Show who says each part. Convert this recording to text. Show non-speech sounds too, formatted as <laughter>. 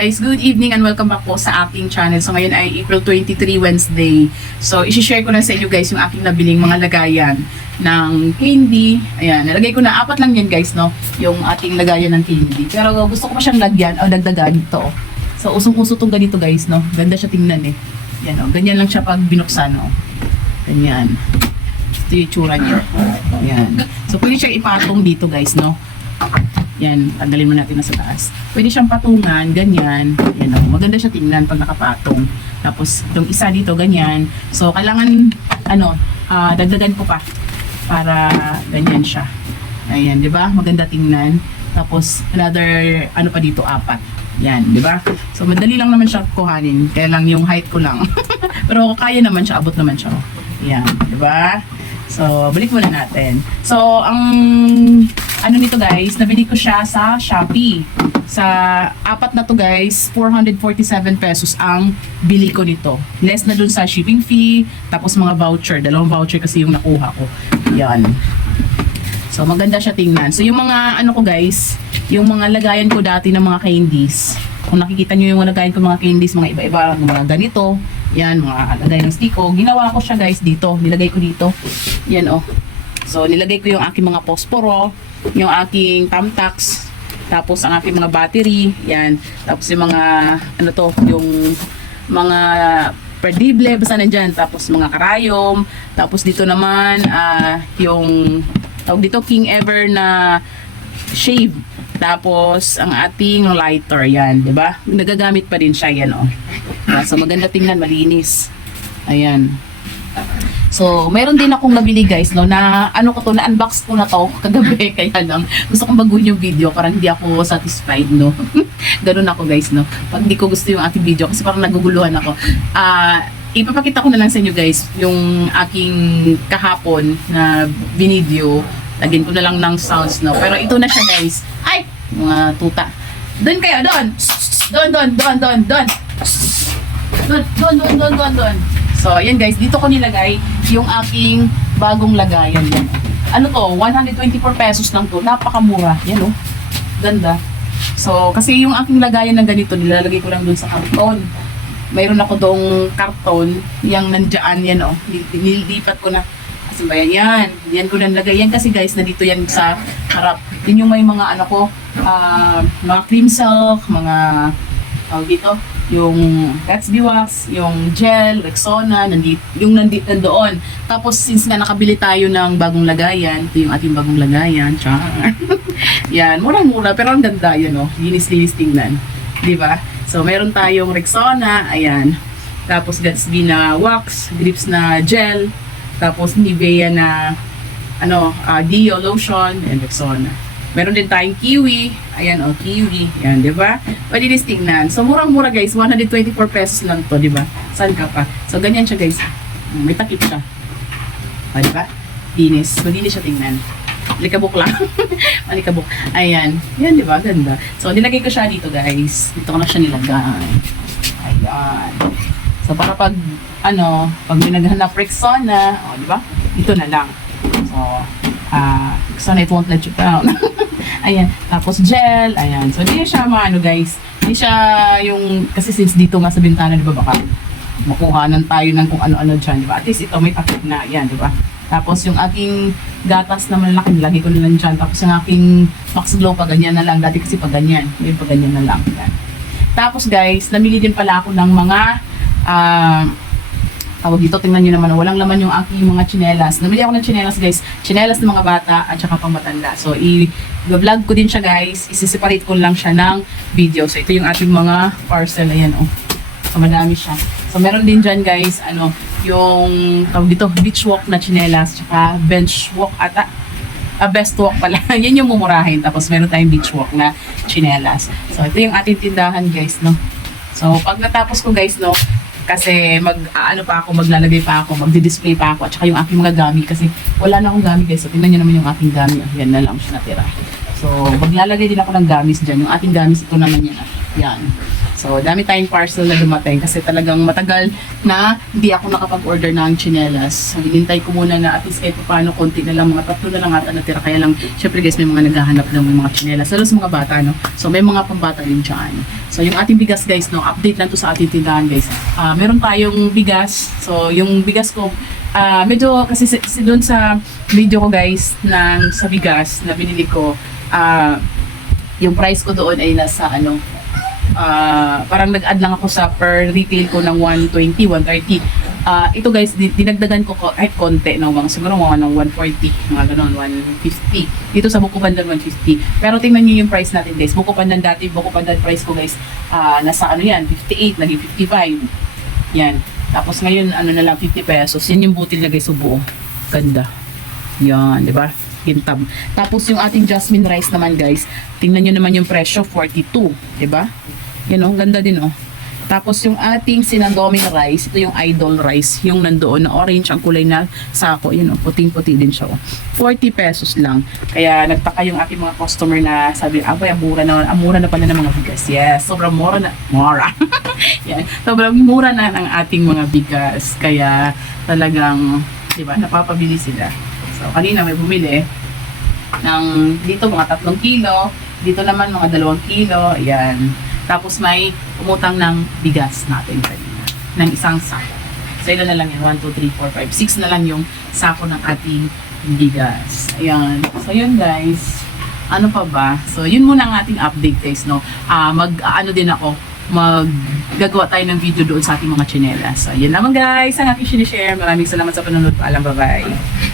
Speaker 1: good evening and welcome back po sa aking channel. So ngayon ay April 23 Wednesday. So isi-share ko na sa inyo guys yung aking nabiling mga lagayan ng candy. Ayan, nalagay ko na apat lang yan guys, no? Yung ating lagayan ng candy. Pero gusto ko pa siyang lagyan o dagdagan ito. oh. So usong-uso tong ganito guys, no? Ganda siya tingnan eh. Yan oh, ganyan lang siya pag binuksan, no? Ganyan. Ito yung itsura niya. Yan. So pwede siya ipatong dito guys, no? Yan, tanggalin mo natin na sa taas. Pwede siyang patungan, ganyan. Yan o, maganda siya tingnan pag nakapatong. Tapos, itong isa dito, ganyan. So, kailangan, ano, ah, dagdagan ko pa para ganyan siya. Ayan, di ba? Maganda tingnan. Tapos, another, ano pa dito, apat. Yan, di ba? So, madali lang naman siya kuhanin. Kaya lang yung height ko lang. <laughs> Pero kaya naman siya, abot naman siya. Yan, di ba? So, balik muna natin. So, ang ano nito guys, nabili ko siya sa Shopee. Sa apat na to guys, 447 pesos ang bili ko nito. Less na dun sa shipping fee, tapos mga voucher. Dalawang voucher kasi yung nakuha ko. Yan. So, maganda siya tingnan. So, yung mga ano ko guys, yung mga lagayan ko dati ng mga candies. Kung nakikita nyo yung lagayan ko mga candies, mga iba-iba, mga ganito. Yan, mga lagay ng stiko. Ginawa ko siya guys dito. Nilagay ko dito. Yan oh. So, nilagay ko yung aking mga posporo, yung aking tamtax, tapos ang aking mga battery, yan. Tapos yung mga, ano to, yung mga perdible, basta nandyan. Tapos mga karayom. Tapos dito naman, ah, yung, tawag dito, King Ever na shave. Tapos, ang ating lighter, yan, di ba? Nagagamit pa rin siya, yan, oh. So, maganda tingnan, malinis. Ayan. So, meron din akong nabili guys, no, na ano ko to, na-unbox ko na to <laughs> kagabi, kaya lang, gusto kong baguhin yung video, parang hindi ako satisfied, no. <laughs> Ganun ako guys, no. Pag hindi ko gusto yung ating video, kasi parang naguguluhan ako. Ah, ipapakita ko na lang sa inyo guys, yung aking kahapon na binideo, lagyan ko na lang ng sounds, no. Pero ito na siya guys. Ay, mga tuta. Doon kayo. Doon, doon, doon, doon, doon. Doon, doon, doon, doon, doon, doon. So, ayan guys, dito ko nilagay yung aking bagong lagayan. Yan. Ano to? 124 pesos lang to. Napakamura. Yan oh. Ganda. So, kasi yung aking lagayan ng ganito, nilalagay ko lang dun sa karton. Mayroon ako dong karton, yung nandyan, yan oh. Nil- Nilipat ko na. Kasi ba yan? Yan. Yan ko nalagay. Yan kasi guys, nandito yan sa harap. Yun yung may mga ano ko, ah, mga cream silk, mga tawag dito, yung Gatsby Wax, yung gel, Rexona, nandito, yung nandito nandoon. Tapos since nga nakabili tayo ng bagong lagayan, ito yung ating bagong lagayan, char. <laughs> yan, murang-mura, pero ang ganda yan, oh. Linis-linis tingnan. Di ba? So, meron tayong Rexona, ayan. Tapos Gatsby na wax, grips na gel, tapos Nivea na ano, ah, Dio lotion, and Rexona. Meron din tayong kiwi. Ayan, oh, kiwi. Ayan, di ba? Pwede din tingnan. So, murang-mura guys. 124 pesos lang to, di ba? Saan ka pa? So, ganyan siya guys. May takip siya. O, di ba? Linis. Malinis siya tingnan. Malikabok lang. <laughs> Malikabok. Ayan. Yan, di ba? Ganda. So, nilagay ko siya dito guys. Dito ko na siya nilagay. Ayan. So, para pag, ano, pag may naghanap Rexona, o, di ba? Dito na lang. So, ah, sana it won't let you down. <laughs> ayan. Tapos gel, ayan. So, hindi siya maano guys. Hindi siya yung, kasi since dito nga sa bintana, di ba baka makuhanan tayo ng kung ano-ano dyan, di ba? At least ito may takip na, yan, di ba? Tapos yung aking gatas na malaki, nilagay ko na lang dyan. Tapos yung aking Max Glow, pa ganyan na lang. Dati kasi pa ganyan. Ngayon pa ganyan na lang. Yan. Tapos guys, namili din pala ako ng mga ah, tawag dito, tingnan nyo naman, walang laman yung aking mga chinelas. Namili ako ng chinelas guys, chinelas ng mga bata at saka pang matanda. So, i-vlog ko din siya guys, isi-separate ko lang siya ng video. So, ito yung ating mga parcel, ayan oh. So, madami siya. So, meron din dyan guys, ano, yung, tawag dito, beach walk na chinelas, tsaka bench walk ata. Ah, best walk pala. <laughs> Yan yung mumurahin. Tapos meron tayong beach walk na chinelas. So, ito yung ating tindahan guys, no. So, pag natapos ko guys, no, kasi mag ano pa ako maglalagay pa ako magdi-display pa ako at saka yung aking mga gamit. Kasi wala na akong gamit guys. So tingnan niyo naman yung aking gamit. Yan na lang siya natira. So maglalagay din ako ng gamis dyan. Yung ating gamis ito naman yan. ah. Yan So, dami tayong parcel na dumating kasi talagang matagal na hindi ako nakapag-order ng chinelas. So, hinintay ko muna na at least kahit paano, konti na lang, mga tatlo na lang ata natira. Kaya lang, syempre guys, may mga naghahanap ng mga chinelas. Lalo sa mga bata, no? So, may mga pambata rin dyan. So, yung ating bigas guys, no? Update lang to sa ating tindahan guys. Ah, meron tayong bigas. So, yung bigas ko, ah medyo, kasi si, si doon sa video ko guys, ng, sa bigas na binili ko, ah yung price ko doon ay nasa ano, ah parang nag-add lang ako sa per retail ko ng 120, 130. Ah ito guys, di- dinagdagan ko ay konti no, mga siguro mga ng 140, mga ganun, 150. Dito sa Buko Pandan 150. Pero tingnan niyo yung price natin guys. Buko Pandan dati, Buko Pandan price ko guys, ah nasa ano yan, 58, naging 55. Yan. Tapos ngayon, ano na lang, 50 pesos. Yan yung butil na guys, sa buo. Ganda. Yan, di ba? Kintab. Tapos yung ating jasmine rice naman guys, tingnan nyo naman yung presyo, 42. Di ba? Yan oh, ganda din oh. Tapos yung ating sinandoming rice, ito yung idol rice, yung nandoon na orange ang kulay na sako, yun oh, puting-puti din siya oh. 40 pesos lang. Kaya nagtaka yung ating mga customer na sabi, abay, ang mura na, ang mura na pala ng mga bigas. Yes, sobrang mura na, mura. <laughs> Yan, sobrang mura na ng ating mga bigas. Kaya talagang, di ba, napapabili sila. So, kanina may bumili ng dito mga tatlong kilo, dito naman mga dalawang kilo, ayan. Tapos may umutang ng bigas natin kanina, ng isang sako. So, ilan na lang yan? 1, 2, 3, 4, 5, 6 na lang yung sako ng ating bigas. Ayan. So, yun guys. Ano pa ba? So, yun muna ang ating update guys, no? Ah, mag, ano din ako, maggagawa tayo ng video doon sa ating mga chinelas. So, yun naman guys, ang aking sinishare. Maraming salamat sa panonood. Paalam, bye-bye.